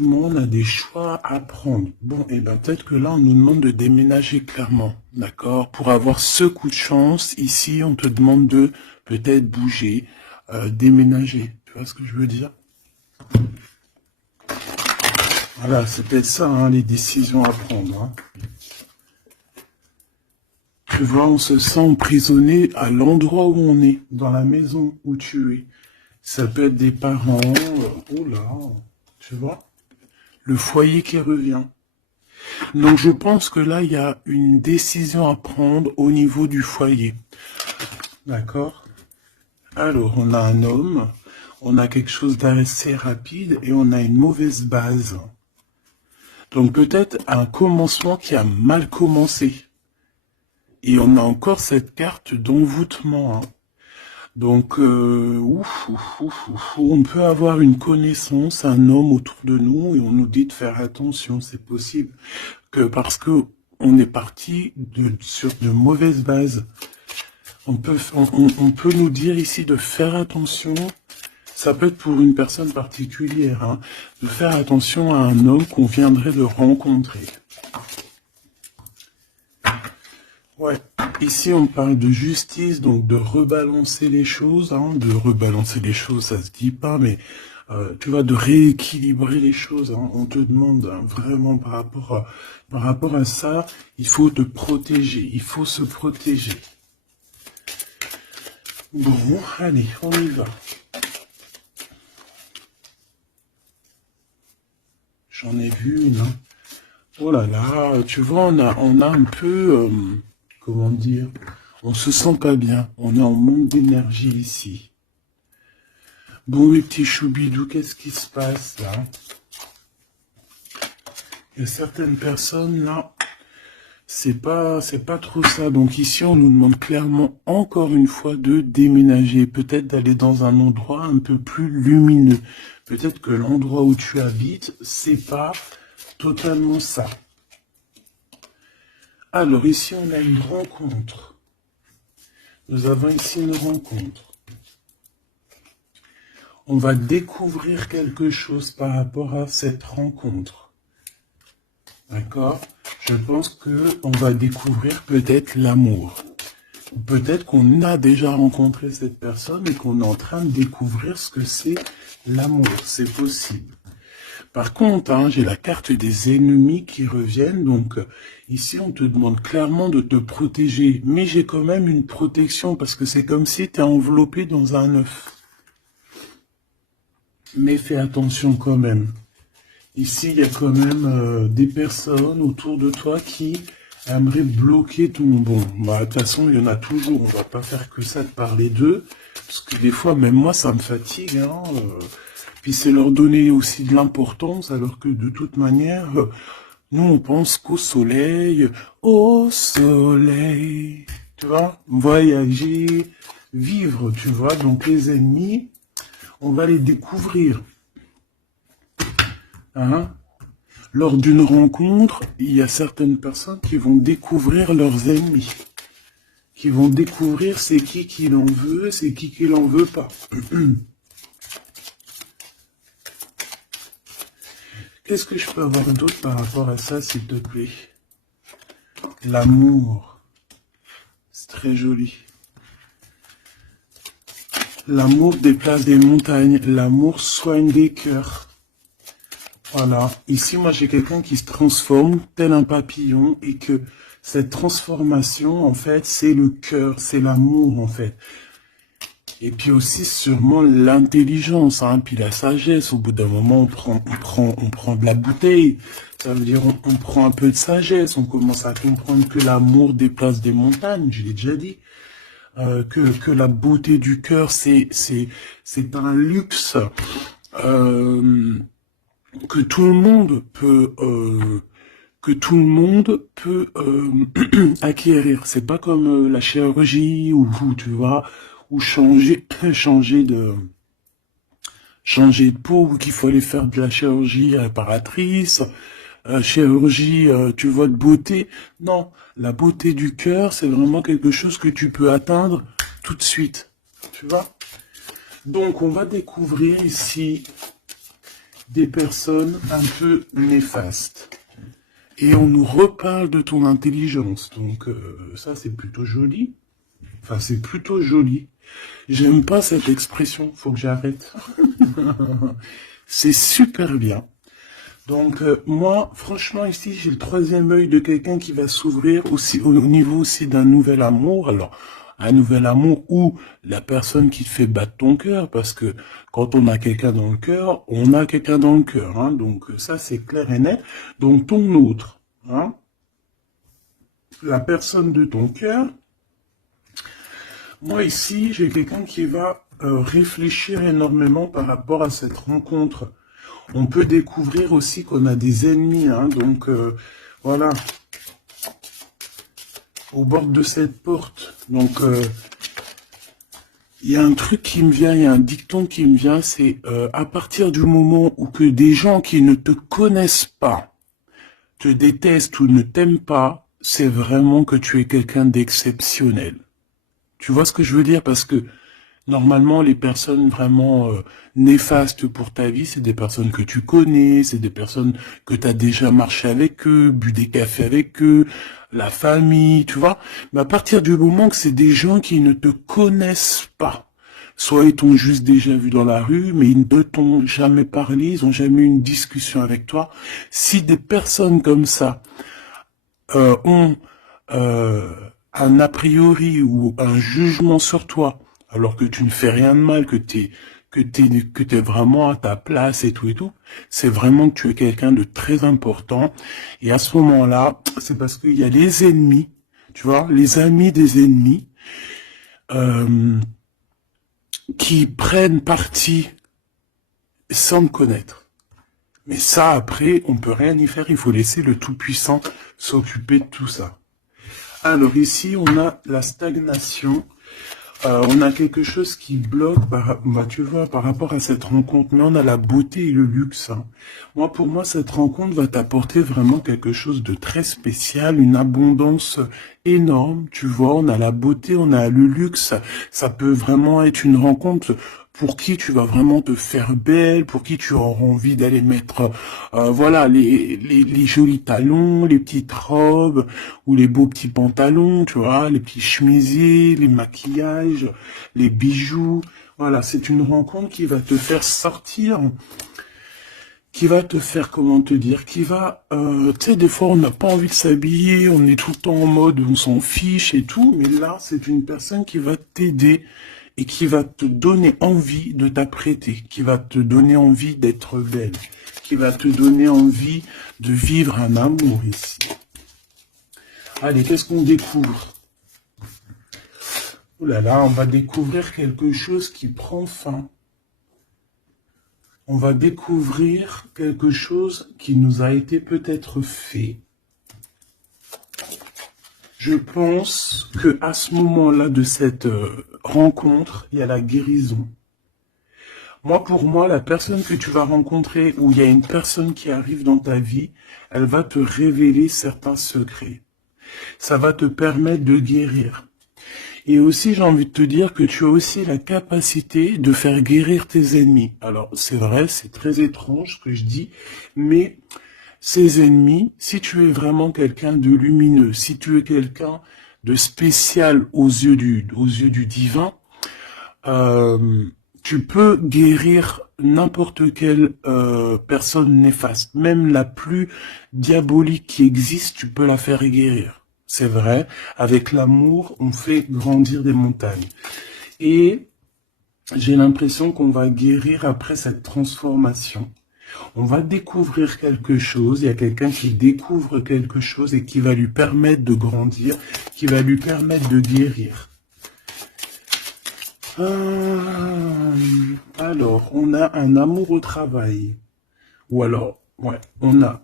On a des choix à prendre. Bon, et ben peut-être que là, on nous demande de déménager clairement, d'accord? Pour avoir ce coup de chance, ici, on te demande de peut-être bouger, déménager. Tu vois ce que je veux dire? Voilà, c'est peut-être ça, hein, les décisions à prendre. Hein. Tu vois, on se sent emprisonné à l'endroit où on est, dans la maison où tu es. Ça peut être des parents, oh là, tu vois? Le foyer qui revient. Donc je pense que là, il y a une décision à prendre au niveau du foyer. D'accord? Alors, on a un homme, on a quelque chose d'assez rapide et on a une mauvaise base. Donc peut-être un commencement qui a mal commencé. Et on a encore cette carte d'envoûtement. Hein. Donc, on peut avoir une connaissance, un homme autour de nous, et on nous dit de faire attention, c'est possible. Que parce que on est parti sur de mauvaises bases. On peut nous dire ici de faire attention, ça peut être pour une personne particulière, hein, de faire attention à un homme qu'on viendrait de rencontrer. Ouais, ici on parle de justice, donc de rebalancer les choses, hein, de rebalancer les choses, ça se dit pas, mais tu vois, de rééquilibrer les choses. Hein, on te demande hein, vraiment par rapport à ça, il faut te protéger, il faut se protéger. Bon, allez, on y va. J'en ai vu une. Hein. Oh là là, tu vois, on a un peu, comment dire, on se sent pas bien. On est en manque d'énergie ici. Bon, mes petits choubidous, qu'est-ce qui se passe là? Il y a certaines personnes là, c'est pas trop ça. Donc ici, on nous demande clairement encore une fois de déménager, peut-être d'aller dans un endroit un peu plus lumineux. Peut-être que l'endroit où tu habites, c'est pas totalement ça. Alors ici, on a une rencontre. Nous avons ici une rencontre. On va découvrir quelque chose par rapport à cette rencontre. D'accord? Je pense qu'on va découvrir peut-être l'amour. Peut-être qu'on a déjà rencontré cette personne et qu'on est en train de découvrir ce que c'est l'amour. C'est possible. Par contre, hein, j'ai la carte des ennemis qui reviennent. Donc, ici, on te demande clairement de te protéger. Mais j'ai quand même une protection parce que c'est comme si tu es enveloppé dans un œuf. Mais fais attention quand même. Ici, il y a quand même des personnes autour de toi qui aimeraient bloquer ton bon. Bah, de toute façon, il y en a toujours. On va pas faire que ça de parler d'eux. Parce que des fois, même moi, ça me fatigue. Hein, puis c'est leur donner aussi de l'importance, alors que de toute manière, nous, on pense qu'au soleil. Au soleil. Tu vois, voyager, vivre, tu vois. Donc les ennemis, on va les découvrir. Hein? Lors d'une rencontre, il y a certaines personnes qui vont découvrir leurs ennemis. Qui vont découvrir c'est qui l'en veut, c'est qui l'en veut pas. Qu'est-ce que je peux avoir d'autre par rapport à ça, s'il te plaît? L'amour. C'est très joli. L'amour déplace des montagnes. L'amour soigne des cœurs. Voilà. Ici, moi, j'ai quelqu'un qui se transforme tel un papillon et que cette transformation, en fait, c'est le cœur, c'est l'amour, en fait. Et puis aussi, sûrement, l'intelligence, hein, puis la sagesse. Au bout d'un moment, on prend de la bouteille. Ça veut dire, on prend un peu de sagesse. On commence à comprendre que l'amour déplace des montagnes, je l'ai déjà dit. Que la beauté du cœur, c'est un luxe. Que tout le monde peut acquérir. C'est pas comme la chirurgie ou tu vois ou changer de peau ou qu'il faut aller faire de la chirurgie réparatrice, chirurgie tu vois de beauté. Non, la beauté du cœur, c'est vraiment quelque chose que tu peux atteindre tout de suite. Tu vois? Donc on va découvrir ici des personnes un peu néfastes. Et on nous reparle de ton intelligence. Donc ça, c'est plutôt joli. Enfin, c'est plutôt joli. J'aime pas cette expression, faut que j'arrête. C'est super bien. Donc moi, franchement, ici, j'ai le troisième œil de quelqu'un qui va s'ouvrir aussi au niveau aussi d'un nouvel amour. Alors, un nouvel amour ou la personne qui te fait battre ton cœur, parce que quand on a quelqu'un dans le cœur, on a quelqu'un dans le cœur. Hein, donc ça, c'est clair et net. Donc ton autre, hein, la personne de ton cœur. Moi ici, j'ai quelqu'un qui va réfléchir énormément par rapport à cette rencontre. On peut découvrir aussi qu'on a des ennemis, hein, donc voilà, au bord de cette porte. Donc il y a un truc qui me vient, il y a un dicton qui me vient, c'est à partir du moment où que des gens qui ne te connaissent pas te détestent ou ne t'aiment pas, c'est vraiment que tu es quelqu'un d'exceptionnel. Tu vois ce que je veux dire? Parce que normalement, les personnes vraiment néfastes pour ta vie, c'est des personnes que tu connais, c'est des personnes que tu as déjà marché avec eux, bu des cafés avec eux, la famille, tu vois. Mais à partir du moment que c'est des gens qui ne te connaissent pas, soit ils t'ont juste déjà vu dans la rue, mais ils ne t'ont jamais parlé, ils n'ont jamais eu une discussion avec toi. Si des personnes comme ça ont un a priori ou un jugement sur toi, alors que tu ne fais rien de mal, que t'es vraiment à ta place et tout, c'est vraiment que tu es quelqu'un de très important. Et à ce moment-là, c'est parce qu'il y a les ennemis, tu vois, les amis des ennemis, qui prennent parti sans me connaître. Mais ça, après, on peut rien y faire, il faut laisser le Tout-Puissant s'occuper de tout ça. Alors ici, on a la stagnation. On a quelque chose qui bloque, tu vois, par rapport à cette rencontre. Mais on a la beauté et le luxe. Hein. Moi, pour moi, cette rencontre va t'apporter vraiment quelque chose de très spécial, une abondance énorme. Tu vois, on a la beauté, on a le luxe. Ça peut vraiment être une rencontre pour qui tu vas vraiment te faire belle, pour qui tu auras envie d'aller mettre, voilà, les jolis talons, les petites robes, ou les beaux petits pantalons, tu vois, les petits chemisiers, les maquillages, les bijoux. Voilà, c'est une rencontre qui va te faire sortir, qui va te faire, comment te dire, qui va, tu sais, des fois on n'a pas envie de s'habiller, on est tout le temps en mode, on s'en fiche et tout, mais là, c'est une personne qui va t'aider et qui va te donner envie de t'apprêter, qui va te donner envie d'être belle, qui va te donner envie de vivre un amour ici. Allez, qu'est-ce qu'on découvre? Ouh là là, on va découvrir quelque chose qui prend fin. On va découvrir quelque chose qui nous a été peut-être fait. Je pense que à ce moment-là de cette rencontre, il y a la guérison. Moi, pour moi, la personne que tu vas rencontrer, ou il y a une personne qui arrive dans ta vie, elle va te révéler certains secrets. Ça va te permettre de guérir. Et aussi, j'ai envie de te dire que tu as aussi la capacité de faire guérir tes ennemis. Alors, c'est vrai, c'est très étrange ce que je dis, mais ces ennemis, si tu es vraiment quelqu'un de lumineux, si tu es quelqu'un de spécial aux yeux du divin, tu peux guérir n'importe quelle personne néfaste. Même la plus diabolique qui existe, tu peux la faire guérir. C'est vrai, avec l'amour, on fait grandir des montagnes. Et j'ai l'impression qu'on va guérir après cette transformation. On va découvrir quelque chose, il y a quelqu'un qui découvre quelque chose et qui va lui permettre de grandir, qui va lui permettre de guérir. Alors, on a un amour au travail. Ou alors, ouais, on a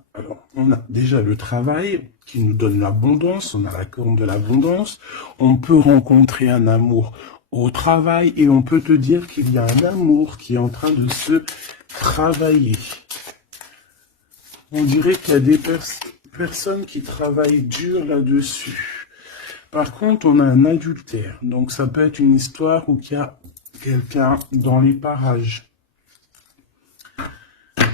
déjà le travail qui nous donne l'abondance, on a la corne de l'abondance, on peut rencontrer un amour au travail et on peut te dire qu'il y a un amour qui est en train de se travailler. On dirait qu'il y a des personnes qui travaillent dur là-dessus. Par contre, on a un adultère, donc ça peut être une histoire où il y a quelqu'un dans les parages.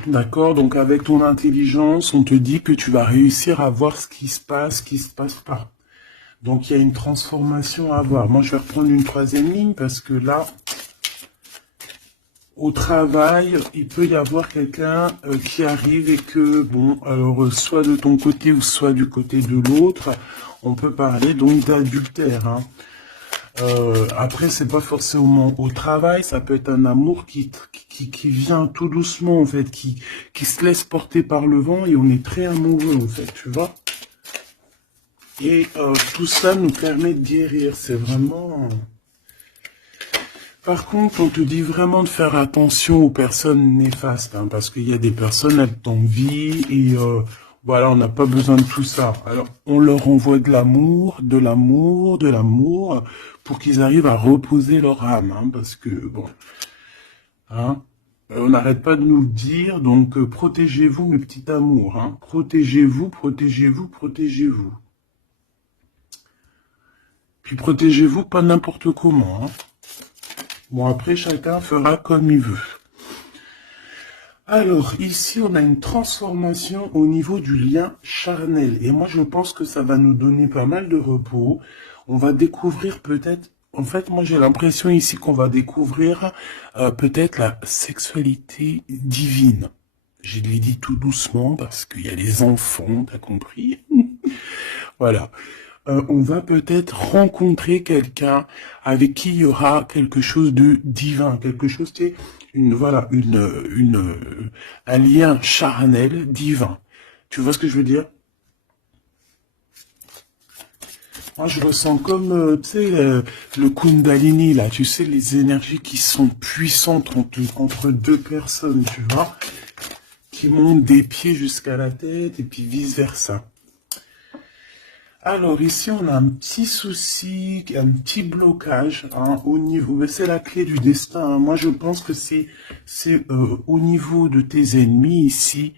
D'accord? Donc avec ton intelligence, on te dit que tu vas réussir à voir ce qui se passe pas. Donc il y a une transformation à voir. Moi je vais reprendre une troisième ligne parce que là, au travail, il peut y avoir quelqu'un qui arrive et que, bon, alors soit de ton côté ou soit du côté de l'autre, on peut parler donc d'adultère. Hein. Après, c'est pas forcément au travail, ça peut être un amour qui vient tout doucement, en fait, qui se laisse porter par le vent et on est très amoureux, en fait, tu vois. Et tout ça nous permet de guérir, c'est vraiment... Par contre, on te dit vraiment de faire attention aux personnes néfastes, hein, parce qu'il y a des personnes, elles t'envient et voilà, on n'a pas besoin de tout ça. Alors, on leur envoie de l'amour, de l'amour, de l'amour, pour qu'ils arrivent à reposer leur âme, hein, parce que, bon, hein, on n'arrête pas de nous le dire, donc protégez-vous, mes petits amours, hein, protégez-vous, protégez-vous, protégez-vous. Puis protégez-vous pas n'importe comment, hein. Bon, après, chacun fera comme il veut. Alors, ici, on a une transformation au niveau du lien charnel. Et moi, je pense que ça va nous donner pas mal de repos. On va découvrir peut-être... En fait, moi, j'ai l'impression ici qu'on va découvrir peut-être la sexualité divine. Je l'ai dit tout doucement parce qu'il y a les enfants, t'as compris? Voilà. On va peut-être rencontrer quelqu'un avec qui il y aura quelque chose de divin, quelque chose qui est un lien charnel divin. Tu vois ce que je veux dire? Moi, je ressens comme, tu sais, le Kundalini, là, tu sais, les énergies qui sont puissantes entre deux personnes, tu vois, qui montent des pieds jusqu'à la tête et puis vice-versa. Alors ici, on a un petit souci, un petit blocage hein, au niveau, mais c'est la clé du destin. Hein. Moi, je pense que c'est au niveau de tes ennemis ici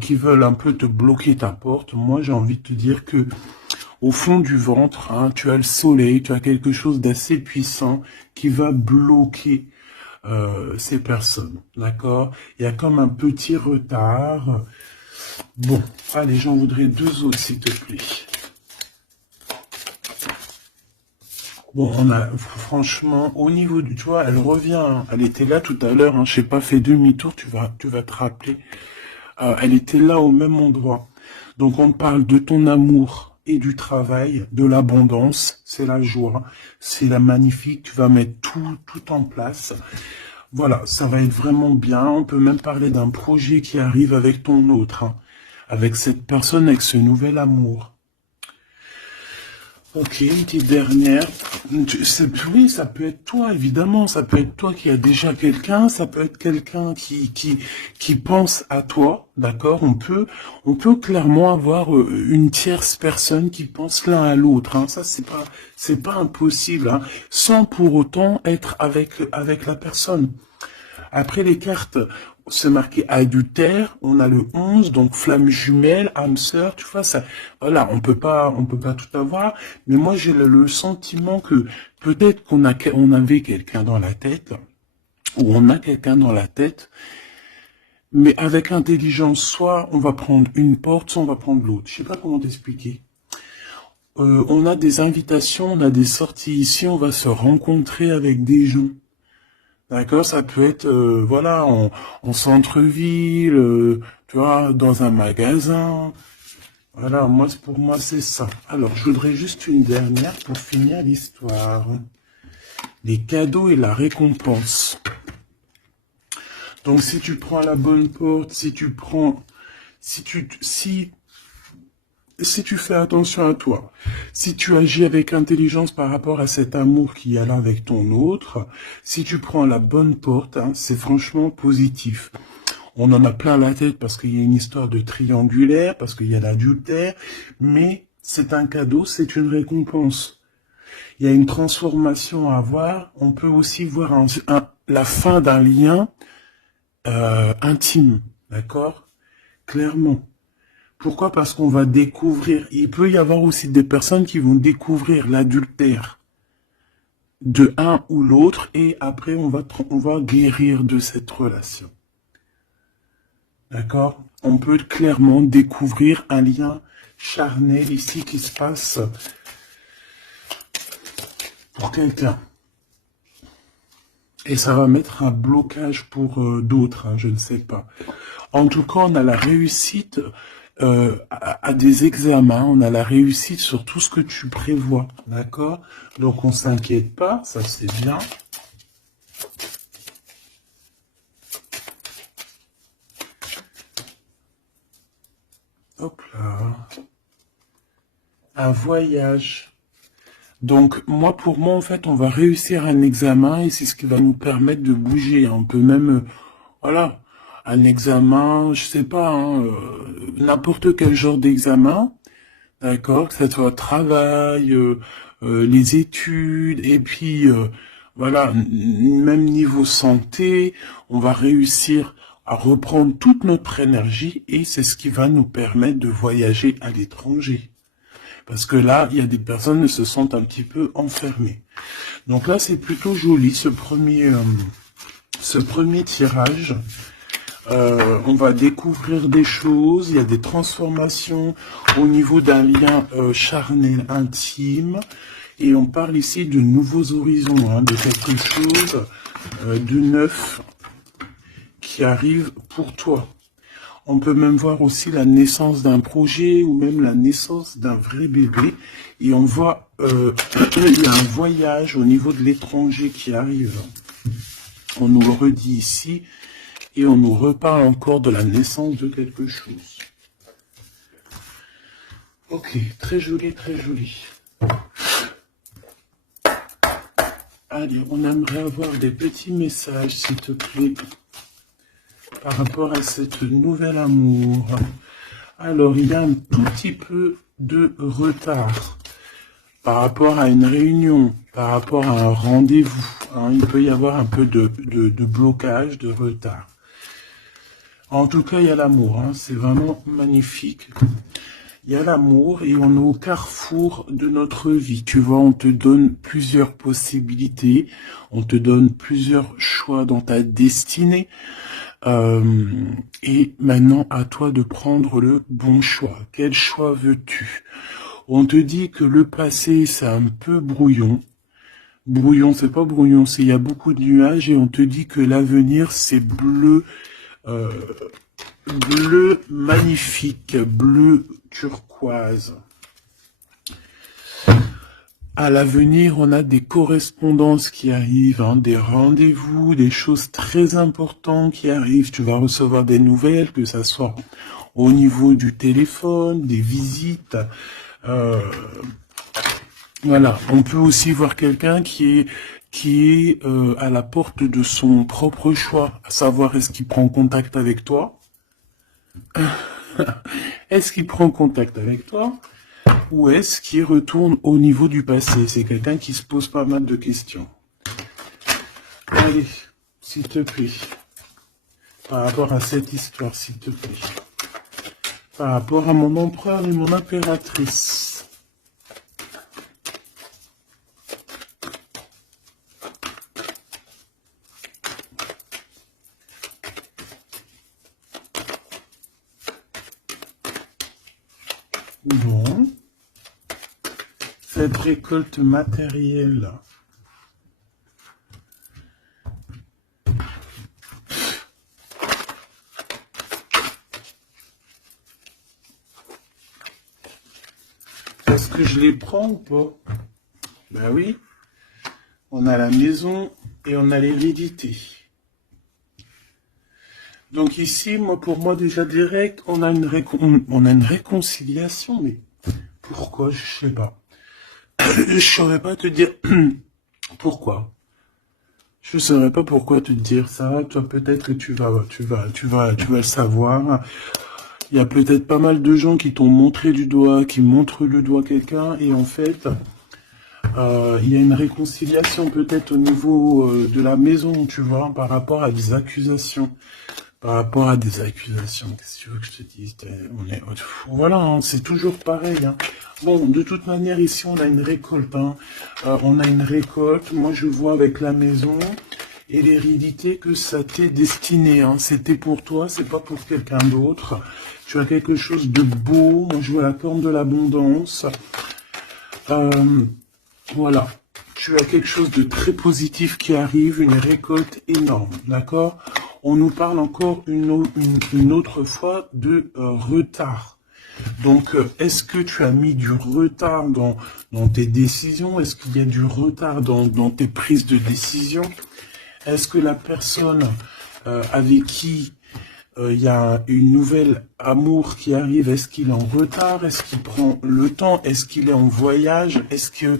qui veulent un peu te bloquer ta porte. Moi, j'ai envie de te dire que au fond du ventre, hein, tu as le soleil, tu as quelque chose d'assez puissant qui va bloquer ces personnes. D'accord? Il y a comme un petit retard. Bon, allez, j'en voudrais deux autres, s'il te plaît. Bon, on a, franchement, au niveau du, tu vois, elle revient, hein. Elle était là tout à l'heure, hein, je sais pas, fait demi-tour, tu vas te rappeler. Elle était là au même endroit. Donc, on parle de ton amour et du travail, de l'abondance, c'est la joie, c'est la magnifique, tu vas mettre tout en place. Voilà, ça va être vraiment bien. On peut même parler d'un projet qui arrive avec ton autre, hein, avec cette personne, avec ce nouvel amour. Ok, une petite dernière. Oui, ça peut être toi, évidemment. Ça peut être toi qui as déjà quelqu'un. Ça peut être quelqu'un qui pense à toi. D'accord? On peut clairement avoir une tierce personne qui pense l'un à l'autre. Hein. Ça, c'est pas impossible. Hein, sans pour autant être avec la personne. Après les cartes, c'est marqué adultère, on a le 11, donc flamme jumelle, âme sœur, tu vois, ça, voilà, on peut pas tout avoir, mais moi j'ai le sentiment que peut-être on avait quelqu'un dans la tête, ou on a quelqu'un dans la tête, mais avec intelligence, soit on va prendre une porte, soit on va prendre l'autre. Je sais pas comment t'expliquer. On a des invitations, on a des sorties ici, on va se rencontrer avec des gens. D'accord, ça peut être, voilà, en centre-ville, tu vois, dans un magasin. Voilà, pour moi, c'est ça. Alors, je voudrais juste une dernière pour finir l'histoire. Les cadeaux et la récompense. Donc, si tu prends la bonne porte, si tu fais attention à toi, si tu agis avec intelligence par rapport à cet amour qui est là avec ton autre, si tu prends la bonne porte, hein, c'est franchement positif. On en a plein la tête parce qu'il y a une histoire de triangulaire, parce qu'il y a l'adultère, mais c'est un cadeau, c'est une récompense. Il y a une transformation à voir. On peut aussi voir la fin d'un lien intime, d'accord? Clairement. Pourquoi? Parce qu'on va découvrir, il peut y avoir aussi des personnes qui vont découvrir l'adultère de un ou l'autre et après on va guérir de cette relation. D'accord? On peut clairement découvrir un lien charnel ici qui se passe pour quelqu'un. Et ça va mettre un blocage pour d'autres, hein, je ne sais pas. En tout cas, on a la réussite à des examens, on a la réussite sur tout ce que tu prévois, d'accord? Donc on s'inquiète pas, ça c'est bien. Hop là. Un voyage. Donc, pour moi, en fait, on va réussir un examen et c'est ce qui va nous permettre de bouger. On peut même, voilà, un examen, je sais pas, hein, n'importe quel genre d'examen, d'accord, que ce soit travail, les études, et puis, voilà, même niveau santé, on va réussir à reprendre toute notre énergie et c'est ce qui va nous permettre de voyager à l'étranger. Parce que là, il y a des personnes qui se sentent un petit peu enfermées. Donc là, c'est plutôt joli, ce premier tirage. On va découvrir des choses, il y a des transformations au niveau d'un lien charnel intime. Et on parle ici de nouveaux horizons, hein, de quelque chose de neuf qui arrive pour toi. On peut même voir aussi la naissance d'un projet ou même la naissance d'un vrai bébé. Et on voit il y a un voyage au niveau de l'étranger qui arrive. On nous le redit ici et on nous reparle encore de la naissance de quelque chose. Ok, très joli, très joli. Allez, on aimerait avoir des petits messages, s'il te plaît, par rapport à cette nouvelle amour. Alors, il y a un tout petit peu de retard par rapport à une réunion, par rapport à un rendez-vous. Hein, il peut y avoir un peu de blocage, de retard. En tout cas, il y a l'amour. Hein, c'est vraiment magnifique. Il y a l'amour et on est au carrefour de notre vie. Tu vois, on te donne plusieurs possibilités, on te donne plusieurs choix dans ta destinée. Et maintenant, à toi de prendre le bon choix. Quel choix veux-tu? On te dit que le passé, c'est un peu brouillon. Brouillon, c'est pas brouillon, c'est il y a beaucoup de nuages et on te dit que l'avenir, c'est bleu, bleu magnifique, bleu turquoise. À l'avenir, on a des correspondances qui arrivent, hein, des rendez-vous, des choses très importantes qui arrivent. Tu vas recevoir des nouvelles, que ça soit au niveau du téléphone, des visites. Voilà, on peut aussi voir quelqu'un qui est à la porte de son propre choix, à savoir est-ce qu'il prend contact avec toi? Est-ce qu'il prend contact avec toi? Ou est-ce qu'il retourne au niveau du passé? C'est quelqu'un qui se pose pas mal de questions. Allez, s'il te plaît. Par rapport à cette histoire, s'il te plaît. Par rapport à mon empereur et mon impératrice. Bon. Cette récolte matérielle. Est-ce que je les prends ou pas? Ben oui. On a la maison et on a l'hérédité. Donc ici, pour moi déjà direct, on a une réconciliation, mais pourquoi? Je sais pas. Je saurais pas te dire pourquoi. Je saurais pas pourquoi te dire ça. Toi, peut-être que tu vas le savoir. Il y a peut-être pas mal de gens qui t'ont montré du doigt, qui montrent le doigt à quelqu'un, et en fait, il y a une réconciliation peut-être au niveau de la maison, tu vois, par rapport à des accusations. Par rapport à des accusations, qu'est-ce que tu veux que je te dise? Voilà, hein, c'est toujours pareil. Hein. Bon, de toute manière, ici, on a une récolte. Hein. On a une récolte. Moi, je vois avec la maison. et l'hérédité que ça t'est destiné. Hein. C'était pour toi, c'est pas pour quelqu'un d'autre. Tu as quelque chose de beau. Moi, je vois la corne de l'abondance. Voilà. Tu as quelque chose de très positif qui arrive, une récolte énorme, d'accord? On nous parle encore une autre fois de retard. Donc, est-ce que tu as mis du retard dans tes décisions? Est-ce qu'il y a du retard dans tes prises de décision? Est-ce que la personne avec qui il y a une nouvelle amour qui arrive, est-ce qu'il est en retard? Est-ce qu'il prend le temps? Est-ce qu'il est en voyage? Est-ce que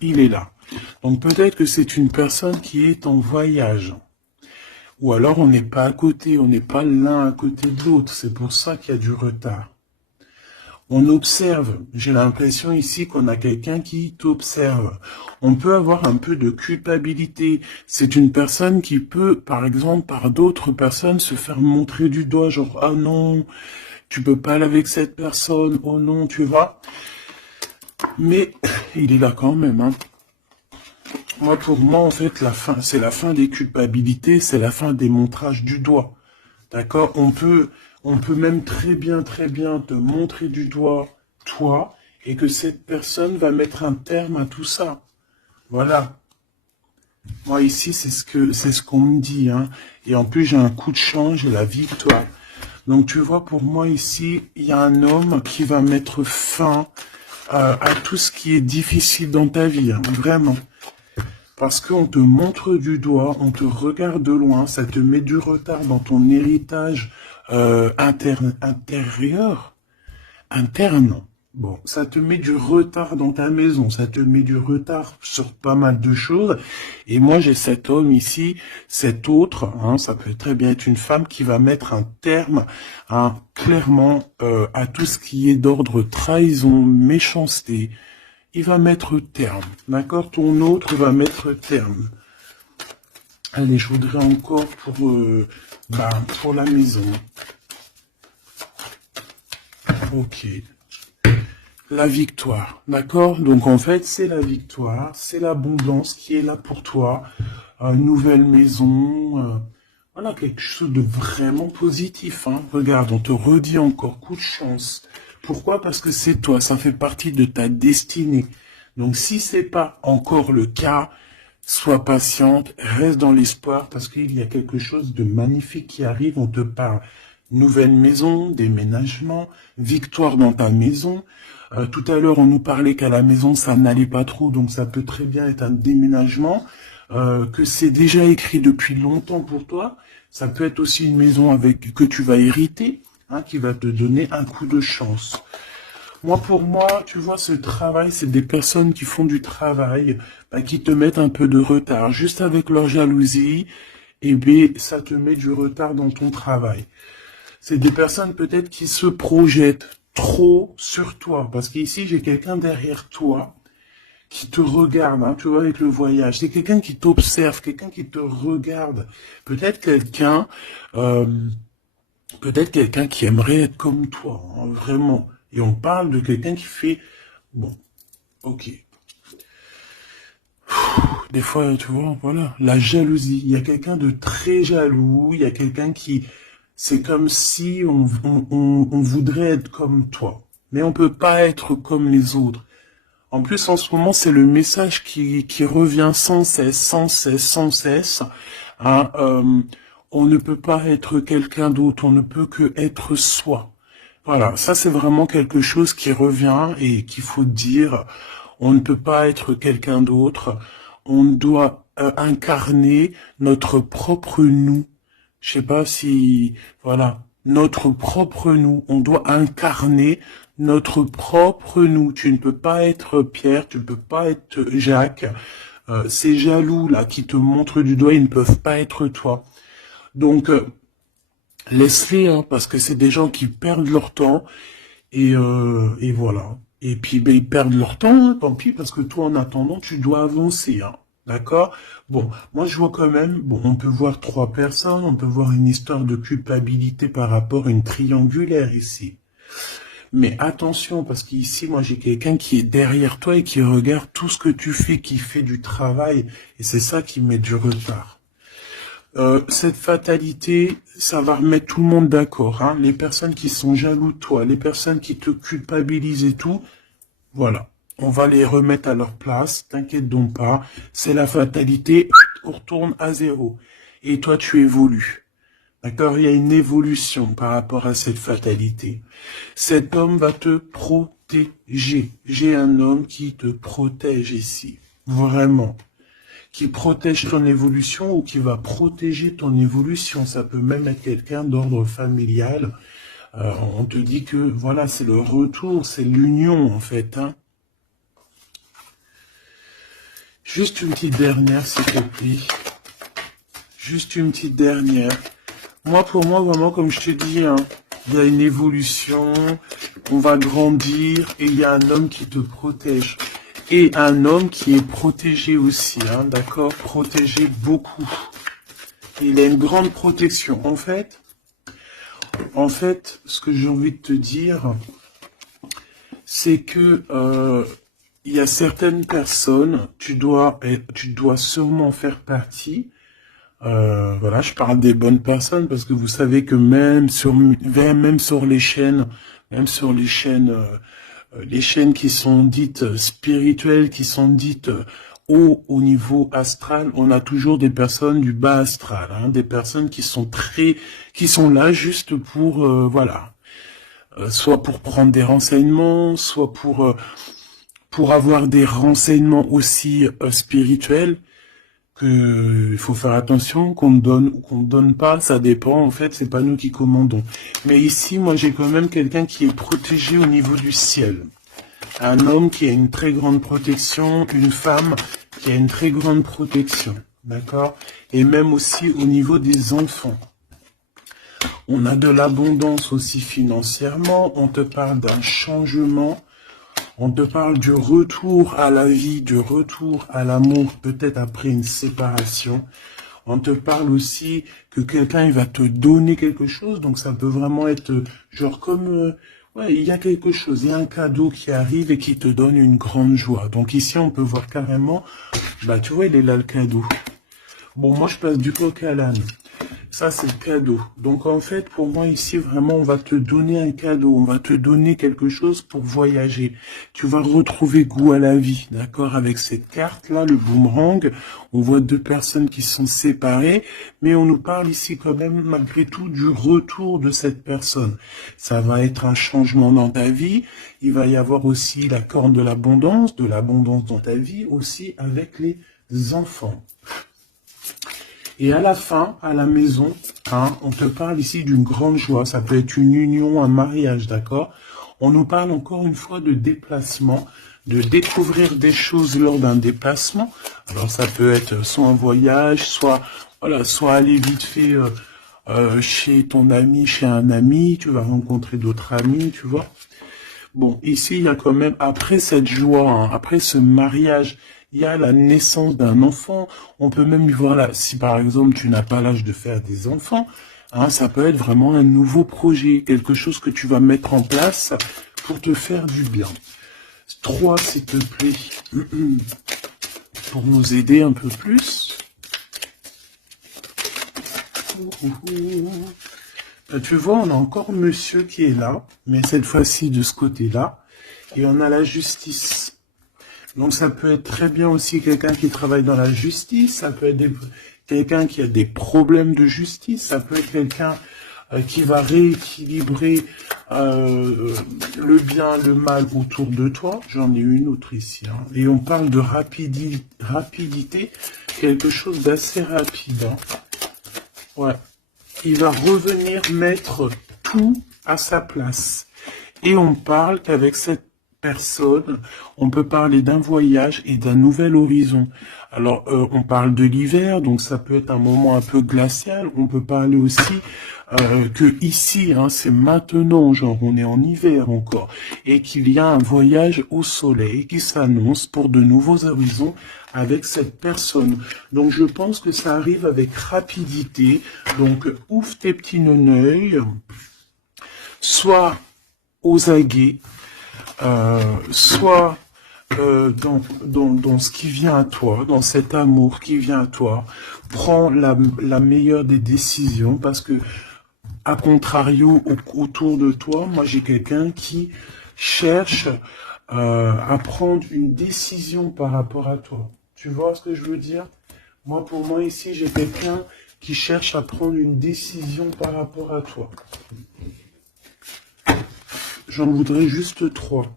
il est là? Donc peut-être que c'est une personne qui est en voyage. Ou alors on n'est pas à côté, on n'est pas l'un à côté de l'autre. C'est pour ça qu'il y a du retard. On observe. J'ai l'impression ici qu'on a quelqu'un qui t'observe. On peut avoir un peu de culpabilité. C'est une personne qui peut, par exemple, par d'autres personnes, se faire montrer du doigt, genre, ah non, tu peux pas aller avec cette personne, oh non, tu vois. Mais il est là quand même, hein. Moi, pour moi, en fait, la fin, c'est la fin des culpabilités, c'est la fin des montrages du doigt. D'accord? On peut même très bien te montrer du doigt, toi, et que cette personne va mettre un terme à tout ça. Voilà. Moi, ici, c'est ce qu'on me dit, hein. Et en plus, j'ai un coup de chance, j'ai la victoire. Donc, tu vois, pour moi, ici, il y a un homme qui va mettre fin à tout ce qui est difficile dans ta vie, hein, vraiment. Parce qu'on te montre du doigt, on te regarde de loin, ça te met du retard dans ton héritage interne. Bon, ça te met du retard dans ta maison, ça te met du retard sur pas mal de choses. Et moi, j'ai cet homme ici, cet autre, hein, ça peut très bien être une femme qui va mettre un terme, hein, clairement, à tout ce qui est d'ordre trahison, méchanceté. Il va mettre terme, d'accord? Ton autre va mettre terme. Allez, je voudrais encore pour la maison. Ok. La victoire, d'accord? Donc en fait, c'est la victoire, c'est l'abondance qui est là pour toi. Une nouvelle maison, voilà, quelque chose de vraiment positif. Hein. Regarde, on te redit encore, coup de chance. Pourquoi? Parce que c'est toi, ça fait partie de ta destinée. Donc si c'est pas encore le cas, sois patiente, reste dans l'espoir parce qu'il y a quelque chose de magnifique qui arrive. On te parle nouvelle maison, déménagement, victoire dans ta maison. Tout à l'heure, on nous parlait qu'à la maison, ça n'allait pas trop, donc ça peut très bien être un déménagement, que c'est déjà écrit depuis longtemps pour toi. Ça peut être aussi une maison que tu vas hériter, hein, qui va te donner un coup de chance. Moi, pour moi, tu vois, ce travail, c'est des personnes qui font du travail, qui te mettent un peu de retard. Juste avec leur jalousie, et bien, ça te met du retard dans ton travail. C'est des personnes peut-être qui se projettent trop sur toi. Parce qu'ici, j'ai quelqu'un derrière toi qui te regarde, hein, tu vois, avec le voyage. C'est quelqu'un qui t'observe, quelqu'un qui te regarde. Peut-être quelqu'un qui aimerait être comme toi, hein, vraiment. Et on parle de quelqu'un qui fait... Bon, ok. Des fois, tu vois, voilà, la jalousie. Il y a quelqu'un de très jaloux, il y a quelqu'un qui... C'est comme si on voudrait être comme toi. Mais on peut pas être comme les autres. En plus, en ce moment, c'est le message qui revient sans cesse. Hein, on ne peut pas être quelqu'un d'autre, on ne peut que être soi. Voilà, ça c'est vraiment quelque chose qui revient et qu'il faut dire. On ne peut pas être quelqu'un d'autre. On doit incarner notre propre nous. Je sais pas si... Voilà, notre propre nous. On doit incarner notre propre nous. Tu ne peux pas être Pierre, tu ne peux pas être Jacques. Ces jaloux là qui te montrent du doigt, ils ne peuvent pas être toi. Donc... laisse-les, hein, parce que c'est des gens qui perdent leur temps, et voilà. Et puis, ben, ils perdent leur temps, hein, tant pis, parce que toi, en attendant, tu dois avancer, hein, d'accord? Bon, moi, je vois quand même, bon, on peut voir 3 personnes, on peut voir une histoire de culpabilité par rapport à une triangulaire ici. Mais attention, parce qu'ici, moi, j'ai quelqu'un qui est derrière toi et qui regarde tout ce que tu fais, qui fait du travail. Et c'est ça qui met du retard. Cette fatalité, ça va remettre tout le monde d'accord. Hein. Les personnes qui sont jaloux de toi, les personnes qui te culpabilisent et tout, voilà. On va les remettre à leur place, t'inquiète donc pas. C'est la fatalité, on retourne à zéro. Et toi, tu évolues. D'accord? Il y a une évolution par rapport à cette fatalité. Cet homme va te protéger. J'ai un homme qui te protège ici. Vraiment. Qui protège ton évolution ou qui va protéger ton évolution. Ça peut même être quelqu'un d'ordre familial. On te dit que, voilà, c'est le retour, c'est l'union, en fait. Hein. Juste une petite dernière, s'il te plaît. Juste une petite dernière. Moi, pour moi, vraiment, comme je te dis, hein, il y a une évolution, on va grandir et il y a un homme qui te protège. Et un homme qui est protégé aussi, hein, d'accord? Protégé beaucoup. Il a une grande protection. En fait, ce que j'ai envie de te dire, c'est que il y a certaines personnes, tu dois sûrement faire partie. Voilà, je parle des bonnes personnes parce que vous savez que même sur les chaînes, les chaînes qui sont dites spirituelles, qui sont dites au niveau astral, on a toujours des personnes du bas astral, hein, des personnes qui sont là juste pour, voilà, soit pour prendre des renseignements, soit pour avoir des renseignements aussi spirituels. Que il faut faire attention, qu'on donne ou qu'on ne donne pas, ça dépend, en fait, c'est pas nous qui commandons. Mais ici, moi, j'ai quand même quelqu'un qui est protégé au niveau du ciel. Un homme qui a une très grande protection, une femme qui a une très grande protection, d'accord? Et même aussi au niveau des enfants. On a de l'abondance aussi financièrement, on te parle d'un changement. On te parle du retour à la vie, du retour à l'amour, peut-être après une séparation. On te parle aussi que quelqu'un il va te donner quelque chose, donc ça peut vraiment être genre comme, ouais, il y a quelque chose, il y a un cadeau qui arrive et qui te donne une grande joie. Donc ici, on peut voir carrément, bah tu vois, il est là le cadeau. Bon, moi je passe du coq à l'âne. Ça, c'est le cadeau. Donc, en fait, pour moi, ici, vraiment, on va te donner un cadeau. On va te donner quelque chose pour voyager. Tu vas retrouver goût à la vie, d'accord? Avec cette carte-là, le boomerang, on voit deux personnes qui sont séparées, mais on nous parle ici quand même, malgré tout, du retour de cette personne. Ça va être un changement dans ta vie. Il va y avoir aussi la corne de l'abondance dans ta vie, aussi avec les enfants. Et à la fin, à la maison, hein, on te parle ici d'une grande joie. Ça peut être une union, un mariage, d'accord? On nous parle encore une fois de déplacement, de découvrir des choses lors d'un déplacement. Alors ça peut être soit un voyage, soit voilà, soit aller vite fait chez ton ami, chez un ami. Tu vas rencontrer d'autres amis, tu vois. Bon, ici, il y a quand même, après cette joie, hein, après ce mariage, il y a la naissance d'un enfant. On peut même y voir là, si par exemple tu n'as pas l'âge de faire des enfants, hein, ça peut être vraiment un nouveau projet, quelque chose que tu vas mettre en place pour te faire du bien. 3, s'il te plaît, pour nous aider un peu plus. Tu vois, on a encore monsieur qui est là, mais cette fois-ci de ce côté-là, et on a la justice. Donc ça peut être très bien aussi quelqu'un qui travaille dans la justice, ça peut être quelqu'un qui a des problèmes de justice, ça peut être quelqu'un qui va rééquilibrer le bien, le mal autour de toi. J'en ai une autre ici. Hein. Et on parle de rapidité, quelque chose d'assez rapide. Hein. Ouais. Il va revenir mettre tout à sa place. Et on parle qu'avec cette personne, on peut parler d'un voyage et d'un nouvel horizon. Alors, on parle de l'hiver, donc ça peut être un moment un peu glacial. On peut parler aussi que ici, hein, c'est maintenant, genre on est en hiver encore, et qu'il y a un voyage au soleil qui s'annonce pour de nouveaux horizons avec cette personne. Donc, je pense que ça arrive avec rapidité. Donc, ouvre tes petits neneuils, soit aux aguets, soit dans ce qui vient à toi, dans cet amour qui vient à toi, prends la meilleure des décisions parce que, à contrario, autour de toi, moi j'ai quelqu'un qui cherche à prendre une décision par rapport à toi. Tu vois ce que je veux dire? Moi, pour moi, ici, j'ai quelqu'un qui cherche à prendre une décision par rapport à toi. J'en voudrais juste 3.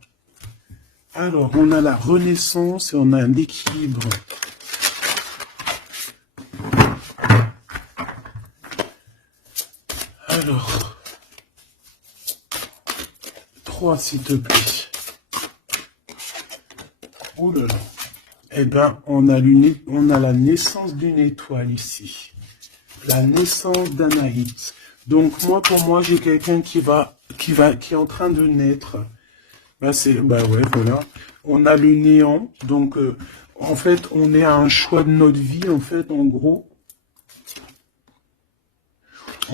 Alors, on a la renaissance et on a l'équilibre. Alors, 3 s'il te plaît. Oh là là. Eh ben, on a la naissance d'une étoile ici. La naissance d'Anaïs. Donc, pour moi, j'ai quelqu'un qui est en train de naître. Ouais, voilà. On a le néant. Donc, en fait, on est à un choix de notre vie, en fait, en gros.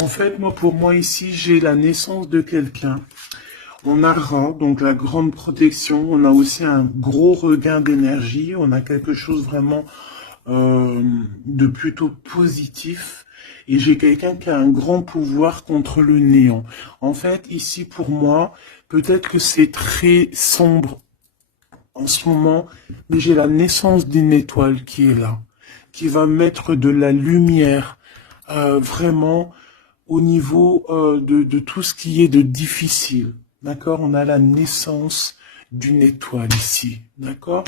En fait, pour moi, ici, j'ai la naissance de quelqu'un. On a Ra, donc la grande protection. On a aussi un gros regain d'énergie. On a quelque chose vraiment de plutôt positif. Et j'ai quelqu'un qui a un grand pouvoir contre le néant. En fait, ici, pour moi, peut-être que c'est très sombre en ce moment, mais j'ai la naissance d'une étoile qui est là, qui va mettre de la lumière vraiment au niveau de tout ce qui est de difficile. D'accord? On a la naissance d'une étoile ici. D'accord?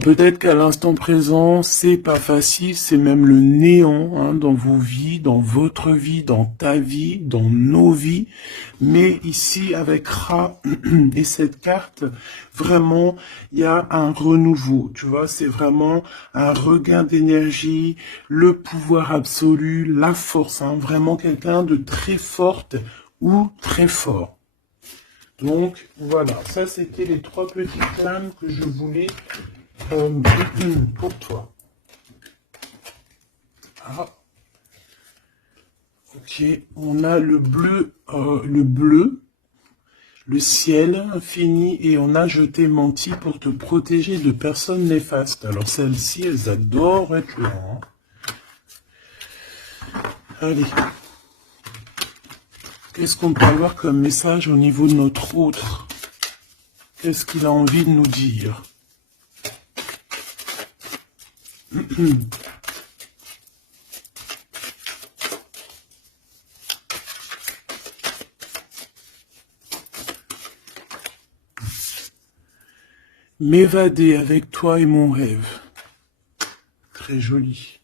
Peut-être qu'à l'instant présent, c'est pas facile, c'est même le néant hein, dans vos vies, dans votre vie, dans ta vie, dans nos vies. Mais ici, avec Ra et cette carte, vraiment, il y a un renouveau. Tu vois, c'est vraiment un regain d'énergie, le pouvoir absolu, la force. Hein, vraiment quelqu'un de très forte ou très fort. Donc, voilà, ça c'était les 3 petites flammes que je voulais pour toi. Ah. Ok, on a le bleu, le ciel infini et on a jeté menti pour te protéger de personnes néfastes. Alors celles-ci, elles adorent être là. Hein. Allez. Qu'est-ce qu'on peut avoir comme message au niveau de notre autre? Qu'est-ce qu'il a envie de nous dire? M'évader avec toi est mon rêve. Très joli.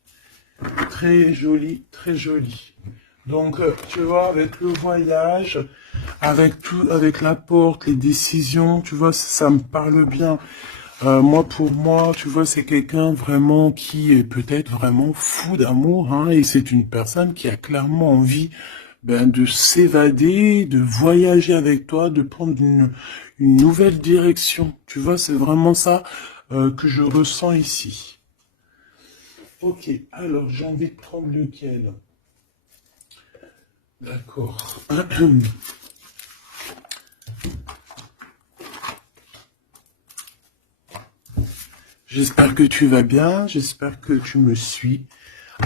Très joli, très joli. Donc, tu vois, avec le voyage, avec tout, avec la porte, les décisions, tu vois, ça me parle bien. Pour moi, tu vois, c'est quelqu'un vraiment qui est peut-être vraiment fou d'amour, hein, et c'est une personne qui a clairement envie de s'évader, de voyager avec toi, de prendre une nouvelle direction. Tu vois, c'est vraiment ça que je ressens ici. Ok, alors j'ai envie de prendre lequel? D'accord. J'espère que tu vas bien, j'espère que tu me suis.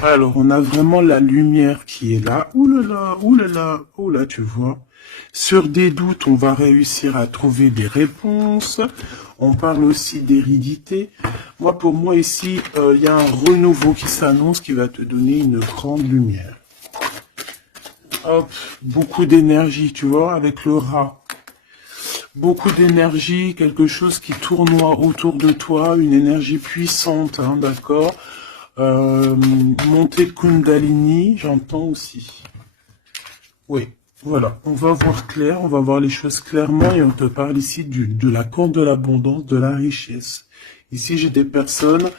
Alors, on a vraiment la lumière qui est là. Ouh là là, ouh là là, oh là, tu vois. Sur des doutes, on va réussir à trouver des réponses. On parle aussi d'hérédité. Pour moi ici, il y a un renouveau qui s'annonce qui va te donner une grande lumière. Hop, beaucoup d'énergie, tu vois, avec le rat. Beaucoup d'énergie, quelque chose qui tournoie autour de toi, une énergie puissante, hein, d'accord. Montée de Kundalini, j'entends aussi. Oui, voilà, on va voir clair, on va voir les choses clairement et on te parle ici de la corde de l'abondance, de la richesse. Ici, j'ai des personnes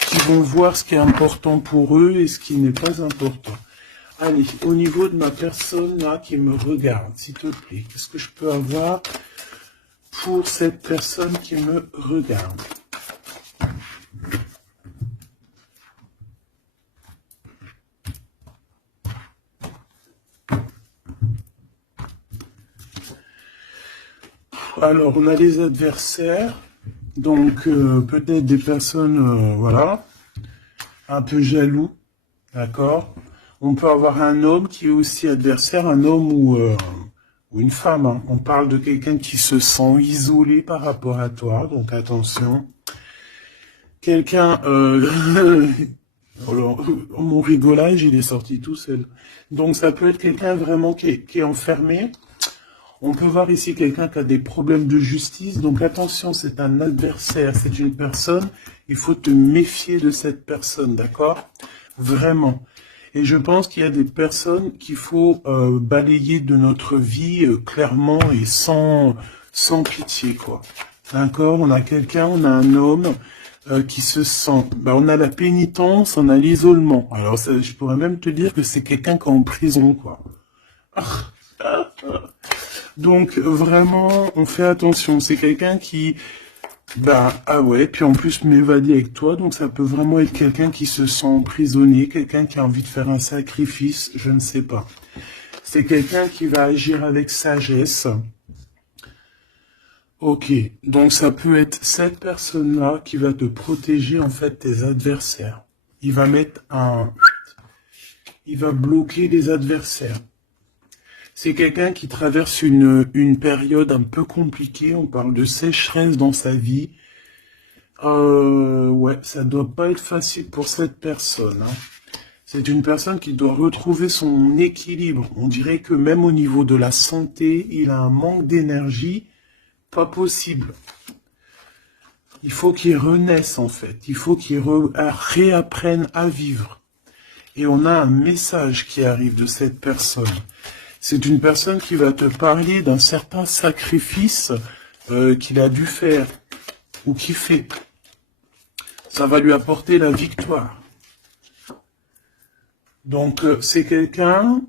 qui vont voir ce qui est important pour eux et ce qui n'est pas important. Allez, au niveau de ma personne là qui me regarde, s'il te plaît, qu'est-ce que je peux avoir pour cette personne qui me regarde? Alors, on a les adversaires. Donc, peut-être des personnes, voilà, un peu jaloux, d'accord? On peut avoir un homme qui est aussi adversaire, un homme ou une femme, hein. On parle de quelqu'un qui se sent isolé par rapport à toi, donc attention. Quelqu'un, alors, mon rigolage, il est sorti tout seul. Donc, ça peut être quelqu'un vraiment qui est enfermé. On peut voir ici quelqu'un qui a des problèmes de justice. Donc, attention, c'est un adversaire, c'est une personne. Il faut te méfier de cette personne, d'accord? Vraiment. Et je pense qu'il y a des personnes qu'il faut balayer de notre vie clairement et sans pitié, quoi. D'accord? On a quelqu'un, on a un homme qui se sent... on a la pénitence, on a l'isolement. Alors, ça, je pourrais même te dire que c'est quelqu'un qui est en prison, quoi. Donc, vraiment, on fait attention. C'est quelqu'un qui... ah ouais, puis en plus m'évader avec toi, donc ça peut vraiment être quelqu'un qui se sent emprisonné, quelqu'un qui a envie de faire un sacrifice, je ne sais pas. C'est quelqu'un qui va agir avec sagesse. Ok, donc ça peut être cette personne-là qui va te protéger en fait tes adversaires. Il va mettre il va bloquer les adversaires. C'est quelqu'un qui traverse une période un peu compliquée, on parle de sécheresse dans sa vie. Ouais, ça doit pas être facile pour cette personne, hein. C'est une personne qui doit retrouver son équilibre. On dirait que même au niveau de la santé, il a un manque d'énergie, pas possible. Il faut qu'il renaisse en fait, il faut qu'il réapprenne à vivre. Et on a un message qui arrive de cette personne. C'est une personne qui va te parler d'un certain sacrifice qu'il a dû faire ou qu'il fait. Ça va lui apporter la victoire. Donc c'est quelqu'un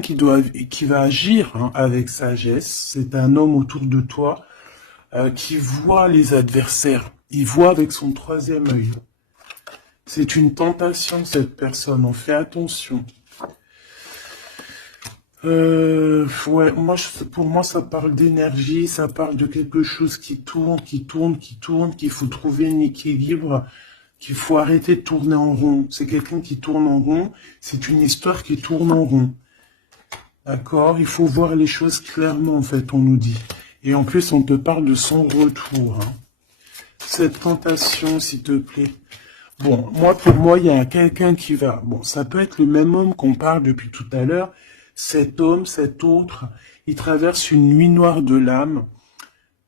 qui va agir hein, avec sagesse. C'est un homme autour de toi qui voit les adversaires. Il voit avec son troisième œil. C'est une tentation cette personne. On fait attention. Ouais, pour moi, ça parle d'énergie, ça parle de quelque chose qui tourne, qu'il faut trouver un équilibre, qu'il faut arrêter de tourner en rond. C'est quelqu'un qui tourne en rond, c'est une histoire qui tourne en rond. D'accord? Il faut voir les choses clairement, en fait, on nous dit. Et en plus, on te parle de son retour, hein. Cette tentation, s'il te plaît. Bon, pour moi, il y a quelqu'un qui va... Bon, ça peut être le même homme qu'on parle depuis tout à l'heure. Cet homme, cet autre, il traverse une nuit noire de l'âme.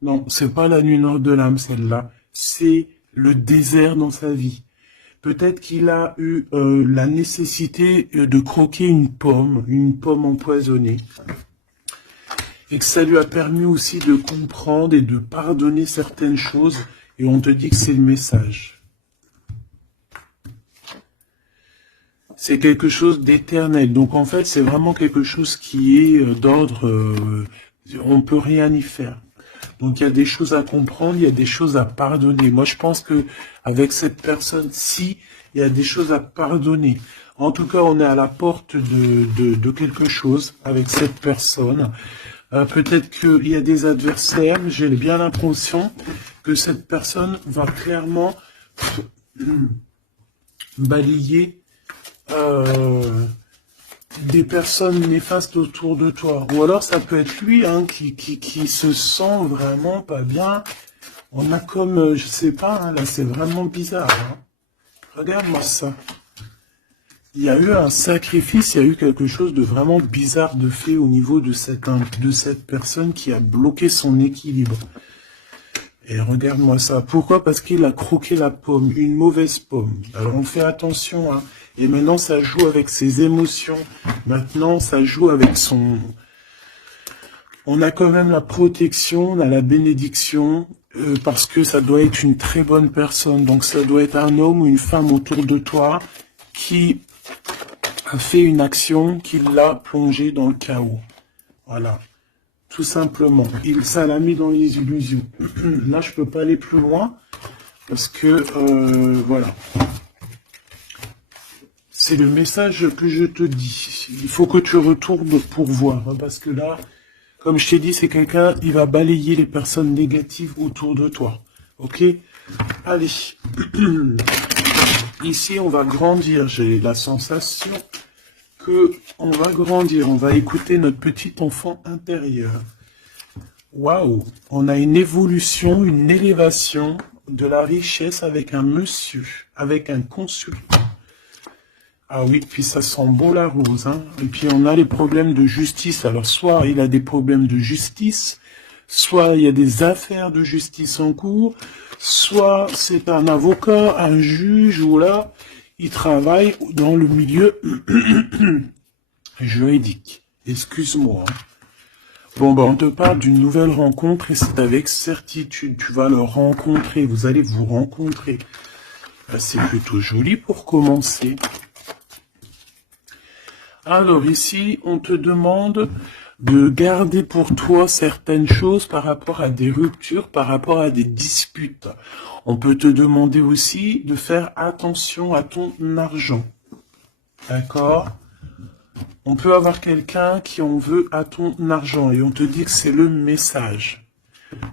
Non, c'est pas la nuit noire de l'âme, celle-là. C'est le désert dans sa vie. Peut-être qu'il a eu la nécessité de croquer une pomme empoisonnée. Et que ça lui a permis aussi de comprendre et de pardonner certaines choses. Et on te dit que c'est le message. C'est quelque chose d'éternel. Donc en fait, c'est vraiment quelque chose qui est d'ordre... on peut rien y faire. Donc il y a des choses à comprendre, il y a des choses à pardonner. Moi, je pense que avec cette personne-ci, il y a des choses à pardonner. En tout cas, on est à la porte de quelque chose avec cette personne. Peut-être qu'il y a des adversaires. J'ai bien l'impression que cette personne va clairement balayer des personnes néfastes autour de toi. Ou alors ça peut être lui hein, qui se sent vraiment pas bien. On a comme, je sais pas, hein, là c'est vraiment bizarre. Hein. Regarde-moi ça. Il y a eu un sacrifice, il y a eu quelque chose de vraiment bizarre de fait au niveau de cette personne qui a bloqué son équilibre. Et regarde-moi ça. Pourquoi? Parce qu'il a croqué la pomme, une mauvaise pomme. Alors on fait attention, hein. Et maintenant ça joue avec ses émotions. Maintenant ça joue avec son... On a quand même la protection, on a la bénédiction, parce que ça doit être une très bonne personne. Donc ça doit être un homme ou une femme autour de toi qui a fait une action qui l'a plongé dans le chaos. Voilà. Tout simplement. Ça l'a mis dans les illusions. Là, je peux pas aller plus loin parce que, voilà. C'est le message que je te dis. Il faut que tu retournes pour voir. Hein, parce que là, Comme je t'ai dit, c'est quelqu'un, il va balayer les personnes négatives autour de toi. Ok? Allez. Ici, on va grandir. J'ai la sensation que on va grandir. On va écouter notre petit enfant intérieur. Waouh! On a une évolution, une élévation de la richesse avec un monsieur, avec un consultant. Ah oui, puis ça sent beau la rose, hein. Et puis on a les problèmes de justice. Alors soit il a des problèmes de justice, soit il y a des affaires de justice en cours, soit c'est un avocat, un juge, ou là, il travaille dans le milieu juridique. Excuse-moi. Bon, ben, on te parle d'une nouvelle rencontre et c'est avec certitude. Tu vas le rencontrer, vous allez vous rencontrer. Ben, c'est plutôt joli pour commencer. Alors ici, on te demande de garder pour toi certaines choses par rapport à des ruptures, par rapport à des disputes. On peut te demander aussi de faire attention à ton argent. D'accord? On peut avoir quelqu'un qui en veut à ton argent et on te dit que c'est le message.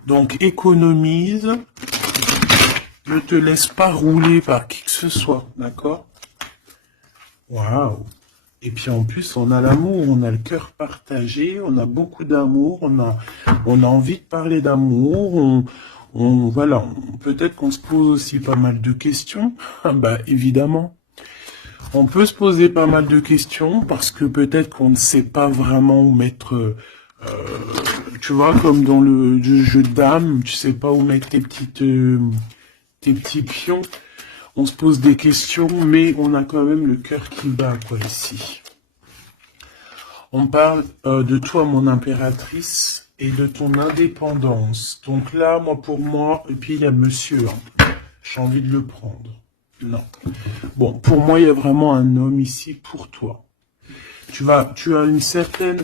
Donc économise, ne te laisse pas rouler par qui que ce soit. D'accord? Waouh! Et puis en plus, on a l'amour, on a le cœur partagé, on a beaucoup d'amour, on a envie de parler d'amour, voilà, peut-être qu'on se pose aussi pas mal de questions, bah évidemment. On peut se poser pas mal de questions parce que peut-être qu'on ne sait pas vraiment où mettre, tu vois, comme dans le jeu de dames, tu sais pas où mettre tes petits pions. On se pose des questions, mais on a quand même le cœur qui bat, quoi, ici. On parle de toi, mon impératrice, et de ton indépendance. Donc là, pour moi, et puis il y a monsieur, hein. J'ai envie de le prendre. Non. Bon, pour moi, il y a vraiment un homme ici pour toi. Tu as une certaine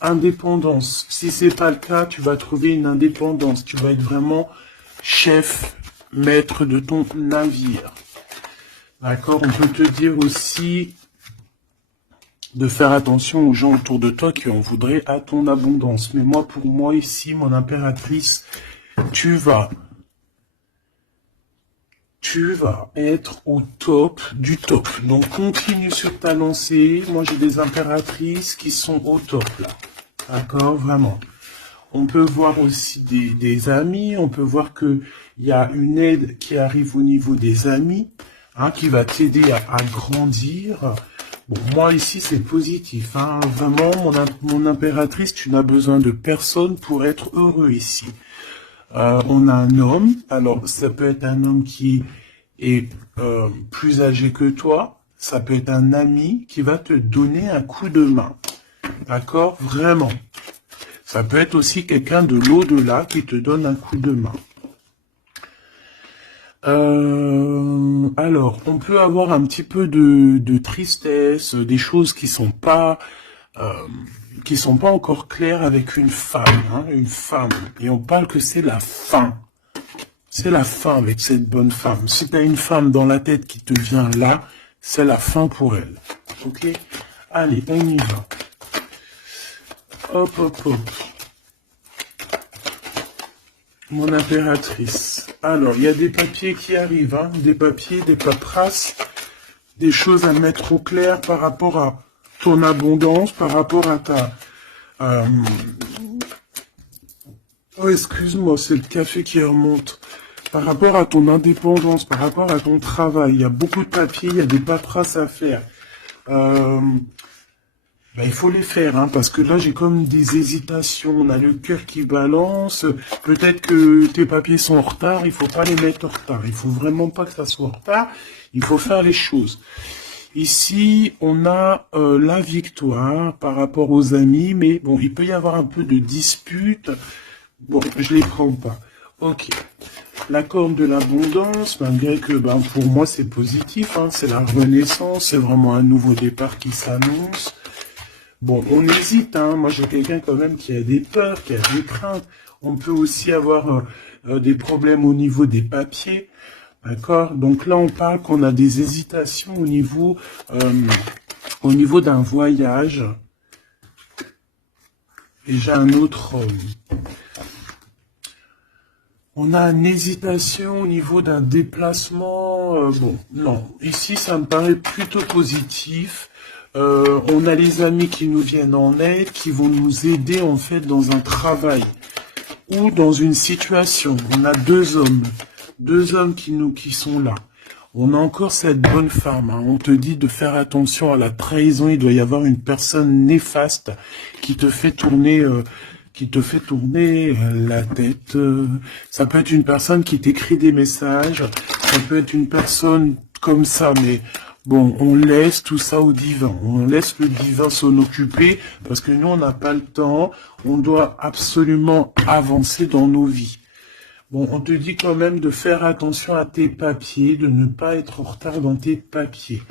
indépendance. Si c'est pas le cas, tu vas trouver une indépendance. Tu vas être vraiment chef, maître de ton navire. D'accord? On peut te dire aussi de faire attention aux gens autour de toi qui en voudraient à ton abondance. Mais moi, pour moi, ici, mon impératrice, tu vas être au top du top. Donc, continue sur ta lancée. Moi, j'ai des impératrices qui sont au top, là. D'accord? Vraiment. On peut voir aussi des amis. On peut voir qu'il y a une aide qui arrive au niveau des amis, hein, qui va t'aider à grandir. Bon, moi, ici, c'est positif. Hein. Vraiment, mon impératrice, tu n'as besoin de personne pour être heureux ici. On a un homme. Alors, ça peut être un homme qui est plus âgé que toi. Ça peut être un ami qui va te donner un coup de main. D'accord? Vraiment. Ça peut être aussi quelqu'un de l'au-delà qui te donne un coup de main. Alors, on peut avoir un petit peu de tristesse, des choses qui sont pas encore claires avec une femme, hein, une femme. Et on parle que c'est la fin. C'est la fin avec cette bonne femme. Si tu as une femme dans la tête qui te vient là, c'est la fin pour elle. Ok? Allez, on y va. Hop, hop, hop. Mon impératrice. Alors, il y a des papiers qui arrivent, hein, des papiers, des paperasses, des choses à mettre au clair par rapport à ton abondance, par rapport à ta... Oh, excuse-moi, c'est le café qui remonte. Par rapport à ton indépendance, par rapport à ton travail, il y a beaucoup de papiers, il y a des paperasses à faire. Il faut les faire, hein, parce que là, j'ai comme des hésitations. On a le cœur qui balance. Peut-être que tes papiers sont en retard. Il faut pas les mettre en retard. Il faut vraiment pas que ça soit en retard. Il faut faire les choses. Ici, on a la victoire par rapport aux amis. Mais bon, il peut y avoir un peu de dispute. Bon, je les prends pas. Ok. La corne de l'abondance, malgré que pour moi, c'est positif. Hein, c'est la renaissance. C'est vraiment un nouveau départ qui s'annonce. Bon, on hésite, hein. Moi j'ai quelqu'un quand même qui a des peurs, qui a des craintes. On peut aussi avoir des problèmes au niveau des papiers, d'accord? Donc là on parle qu'on a des hésitations au niveau d'un voyage. Et j'ai un autre homme. On a une hésitation au niveau d'un déplacement. Bon, non. Ici, ça me paraît plutôt positif. On a les amis qui nous viennent en aide, qui vont nous aider en fait dans un travail ou dans une situation. On a deux hommes qui sont là. On a encore cette bonne femme. Hein. On te dit de faire attention à la trahison. Il doit y avoir une personne néfaste qui te fait tourner. La tête. Ça peut être une personne qui t'écrit des messages, ça peut être une personne comme ça, mais bon, on laisse tout ça au divin. On laisse le divin s'en occuper, parce que nous, on n'a pas le temps. On doit absolument avancer dans nos vies. Bon, on te dit quand même de faire attention à tes papiers, de ne pas être en retard dans tes papiers.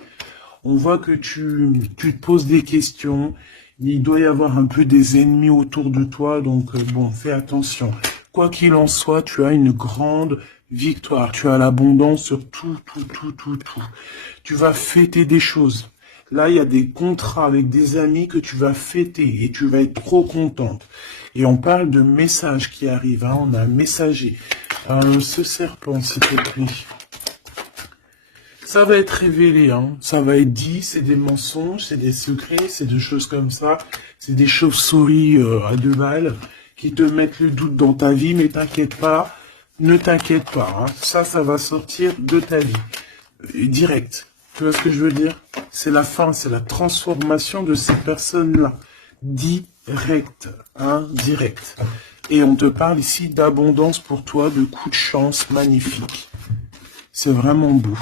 On voit que tu te poses des questions. Il doit y avoir un peu des ennemis autour de toi, donc bon, fais attention. Quoi qu'il en soit, tu as une grande victoire. Tu as l'abondance sur tout. Tu vas fêter des choses. Là, il y a des contrats avec des amis que tu vas fêter et tu vas être trop contente. Et on parle de messages qui arrivent. Hein. On a un messager. Ce serpent, s'il te plaît. Ça va être révélé, hein. Ça va être dit, c'est des mensonges, c'est des secrets, c'est des choses comme ça. C'est des chauves-souris à 2 balles qui te mettent le doute dans ta vie, mais t'inquiète pas, ne t'inquiète pas. Hein. Ça va sortir de ta vie. Direct. Tu vois ce que je veux dire? C'est la fin, c'est la transformation de ces personnes-là. Direct, hein, direct. Et on te parle ici d'abondance pour toi, de coups de chance magnifiques. C'est vraiment beau.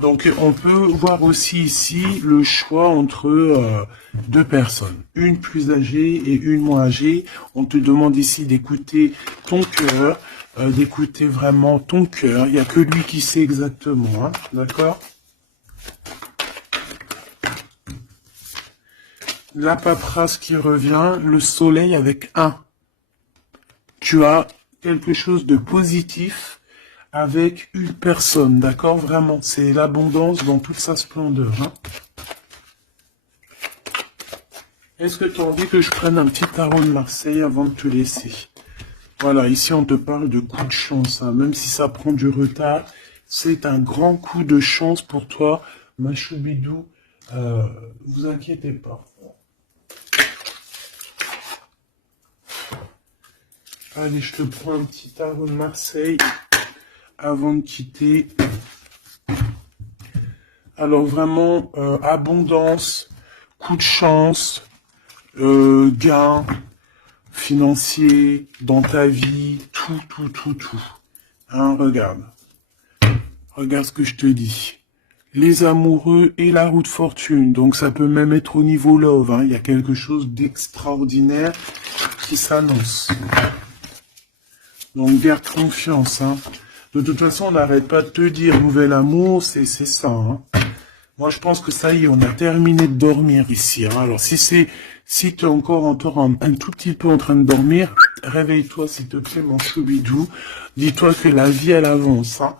Donc, on peut voir aussi ici le choix entre 2 personnes. Une plus âgée et une moins âgée. On te demande ici d'écouter ton cœur, d'écouter vraiment ton cœur. Il n'y a que lui qui sait exactement, hein, d'accord? La paperasse qui revient, le soleil avec 1. Tu as quelque chose de positif avec une personne, d'accord? Vraiment, c'est l'abondance dans toute sa splendeur. Hein. Est-ce que tu as envie que je prenne un petit tarot de Marseille avant de te laisser? Voilà, ici on te parle de coup de chance, hein. Même si ça prend du retard, c'est un grand coup de chance pour toi, ma choubidou. Vous inquiétez pas. Allez, je te prends un petit tarot de Marseille avant de quitter. Alors vraiment, abondance, coup de chance, gain financier dans ta vie, tout. Hein, regarde ce que je te dis. Les amoureux et la roue de fortune, donc ça peut même être au niveau love, hein. Il y a quelque chose d'extraordinaire qui s'annonce. Donc garde confiance, hein. De toute façon, on n'arrête pas de te dire nouvel amour, c'est ça. Hein. Moi, je pense que ça y est, on a terminé de dormir ici. Hein. Alors, si tu es encore un tout petit peu en train de dormir, réveille-toi, s'il te plaît, mon choubidou. Dis-toi que la vie, elle avance. Hein.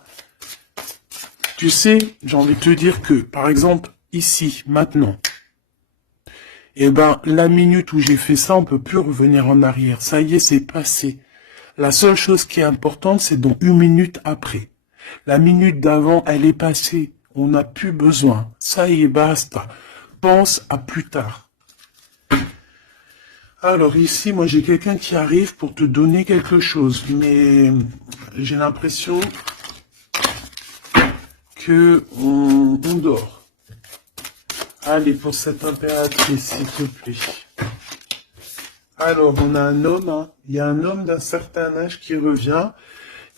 Tu sais, j'ai envie de te dire que, par exemple, ici, maintenant, eh ben, la minute où j'ai fait ça, on peut plus revenir en arrière. Ça y est, c'est passé. La seule chose qui est importante, c'est dans 1 minute après. La minute d'avant, elle est passée. On n'a plus besoin. Ça y est, basta. Pense à plus tard. Alors ici, moi j'ai quelqu'un qui arrive pour te donner quelque chose. Mais j'ai l'impression que on dort. Allez, pour cette impératrice, s'il te plaît. Alors, on a un homme, hein. Il y a un homme d'un certain âge qui revient,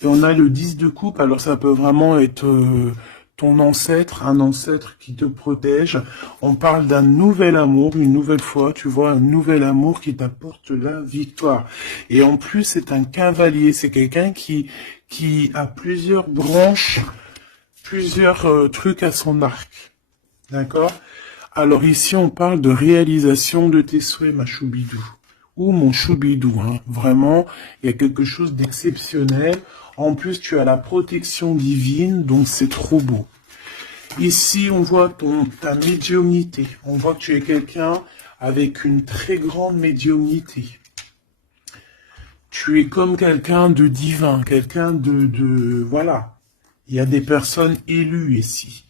et on a le 10 de coupe, alors ça peut vraiment être ton ancêtre, un ancêtre qui te protège. On parle d'un nouvel amour, une nouvelle fois, tu vois, un nouvel amour qui t'apporte la victoire. Et en plus, c'est un cavalier, c'est quelqu'un qui a plusieurs branches, plusieurs trucs à son arc, d'accord? Alors ici, on parle de réalisation de tes souhaits, ma choubidou. Ou mon choubidou, hein. Vraiment, il y a quelque chose d'exceptionnel. En plus, tu as la protection divine, donc c'est trop beau. Ici, on voit ta médiumnité. On voit que tu es quelqu'un avec une très grande médiumnité. Tu es comme quelqu'un de divin, quelqu'un voilà. Il y a des personnes élues ici.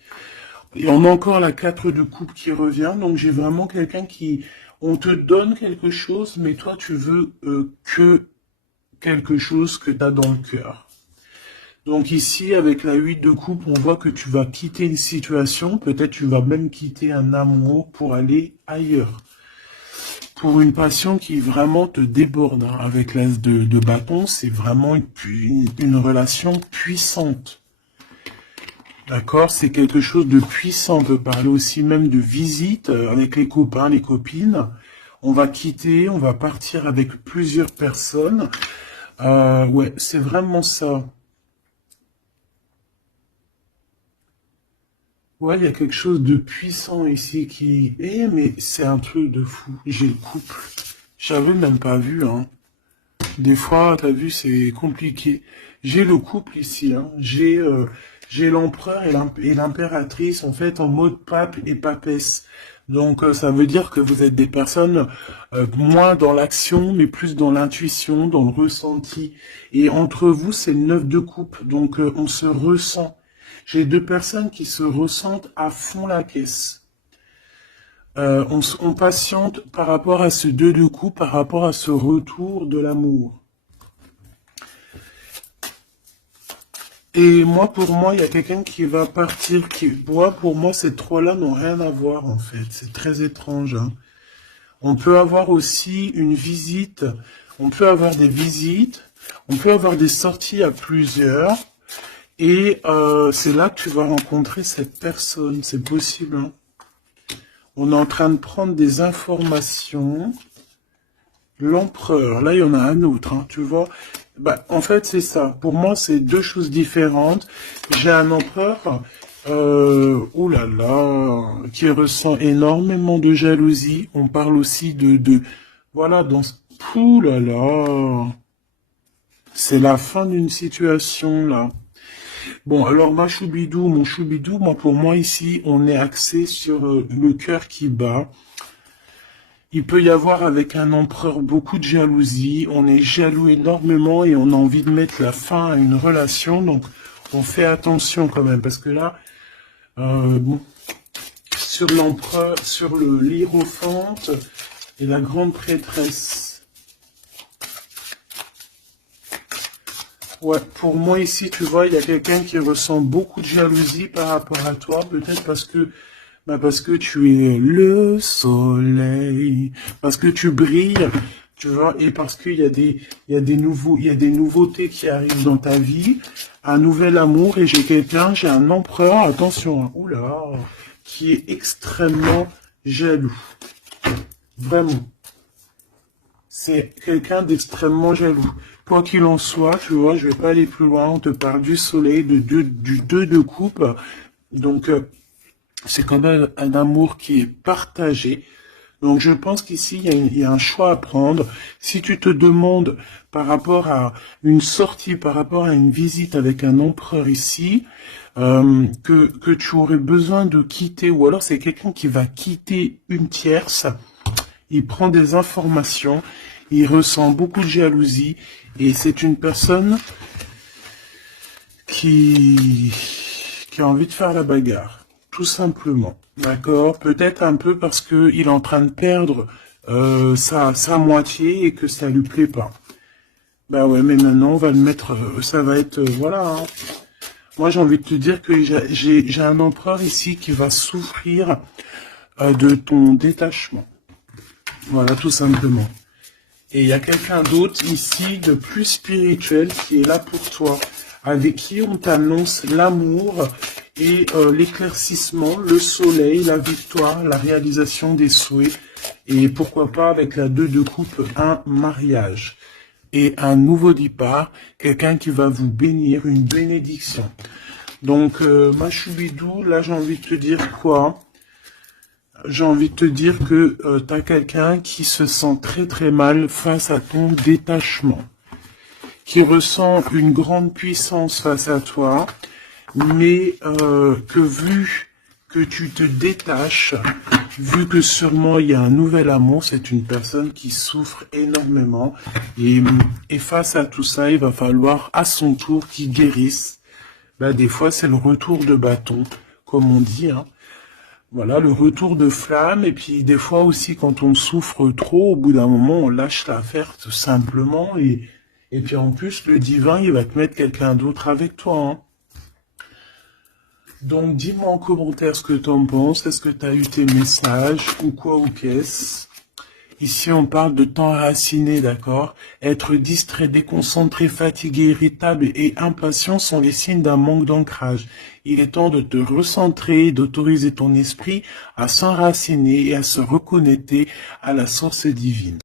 Et on a encore la 4 de coupe qui revient, donc j'ai vraiment quelqu'un qui... On te donne quelque chose, mais toi tu veux que quelque chose que tu as dans le cœur. Donc ici, avec la 8 de coupe, on voit que tu vas quitter une situation, peut-être tu vas même quitter un amour pour aller ailleurs. Pour une passion qui vraiment te déborde, hein. Avec l'as de bâton, c'est vraiment une relation puissante. D'accord, c'est quelque chose de puissant. On peut parler aussi même de visite avec les copains, les copines. On va quitter, on va partir avec plusieurs personnes. Ouais, c'est vraiment ça. Ouais, il y a quelque chose de puissant ici qui... Eh, mais c'est un truc de fou. J'ai le couple. J'avais même pas vu, hein. Des fois, t'as vu, c'est compliqué. J'ai le couple ici, hein. J'ai l'empereur et l'impératrice, en fait, en mode pape et papesse. Donc, ça veut dire que vous êtes des personnes moins dans l'action, mais plus dans l'intuition, dans le ressenti. Et entre vous, c'est le 9 de coupe. Donc, on se ressent. J'ai deux personnes qui se ressentent à fond la caisse. On patiente par rapport à ce 2 de coupe, par rapport à ce retour de l'amour. Et moi, pour moi, il y a quelqu'un qui va partir, pour moi, ces trois-là n'ont rien à voir, en fait. C'est très étrange, hein. On peut avoir aussi une visite, on peut avoir des visites, on peut avoir des sorties à plusieurs, et c'est là que tu vas rencontrer cette personne, c'est possible, hein. On est en train de prendre des informations. L'empereur, là il y en a un autre, hein, tu vois. Bah, en fait c'est ça, pour moi c'est deux choses différentes. J'ai un empereur, oh là là, qui ressent énormément de jalousie. On parle aussi voilà, dans ce... Ouh là là, c'est la fin d'une situation là. Bon, alors ma choubidou, mon choubidou, moi pour moi ici, on est axé sur le cœur qui bat. Il peut y avoir avec un empereur beaucoup de jalousie, on est jaloux énormément et on a envie de mettre la fin à une relation, donc on fait attention quand même, parce que là, bon, sur l'empereur, sur le l'hiérophante et la grande prêtresse. Ouais, pour moi ici, tu vois, il y a quelqu'un qui ressent beaucoup de jalousie par rapport à toi, peut-être parce que tu es le soleil, parce que tu brilles, tu vois, et parce qu'il y a il y a des nouveautés qui arrivent dans ta vie, un nouvel amour, et j'ai un empereur, attention, hein, oula, qui est extrêmement jaloux. Vraiment. C'est quelqu'un d'extrêmement jaloux. Quoi qu'il en soit, tu vois, je vais pas aller plus loin, on te parle du soleil, du 2 de coupe, donc... c'est quand même un amour qui est partagé. Donc je pense qu'ici, il y a un choix à prendre. Si tu te demandes par rapport à une sortie, par rapport à une visite avec un empereur ici, que tu aurais besoin de quitter, ou alors c'est quelqu'un qui va quitter une tierce, il prend des informations, il ressent beaucoup de jalousie, et c'est une personne qui a envie de faire la bagarre. Tout simplement, d'accord? Peut-être un peu parce que il est en train de perdre sa moitié et que ça lui plaît pas. Bah ouais, mais maintenant on va le mettre, ça va être, voilà, hein. Moi j'ai envie de te dire que j'ai un empereur ici qui va souffrir de ton détachement. Voilà, tout simplement. Et il y a quelqu'un d'autre ici de plus spirituel qui est là pour toi, avec qui on t'annonce l'amour et l'éclaircissement, le soleil, la victoire, la réalisation des souhaits, et pourquoi pas avec la 2 de coupe, un mariage et un nouveau départ, quelqu'un qui va vous bénir, une bénédiction. Donc, ma choubidou, là j'ai envie de te dire quoi? J'ai envie de te dire que tu as quelqu'un qui se sent très très mal face à ton détachement, qui ressent une grande puissance face à toi, mais que vu que tu te détaches, vu que sûrement il y a un nouvel amour, c'est une personne qui souffre énormément, et face à tout ça, il va falloir à son tour qu'il guérisse. Ben, des fois, c'est le retour de bâton, comme on dit, hein. Voilà, le retour de flamme, et puis des fois aussi, quand on souffre trop, au bout d'un moment, on lâche l'affaire tout simplement, et puis en plus, le divin, il va te mettre quelqu'un d'autre avec toi, hein. Donc, dis-moi en commentaire ce que t'en penses. Est-ce que t'as eu tes messages ou quoi ou qu'est-ce? Ici, on parle de temps raciné, d'accord? Être distrait, déconcentré, fatigué, irritable et impatient sont les signes d'un manque d'ancrage. Il est temps de te recentrer, d'autoriser ton esprit à s'enraciner et à se reconnecter à la source divine.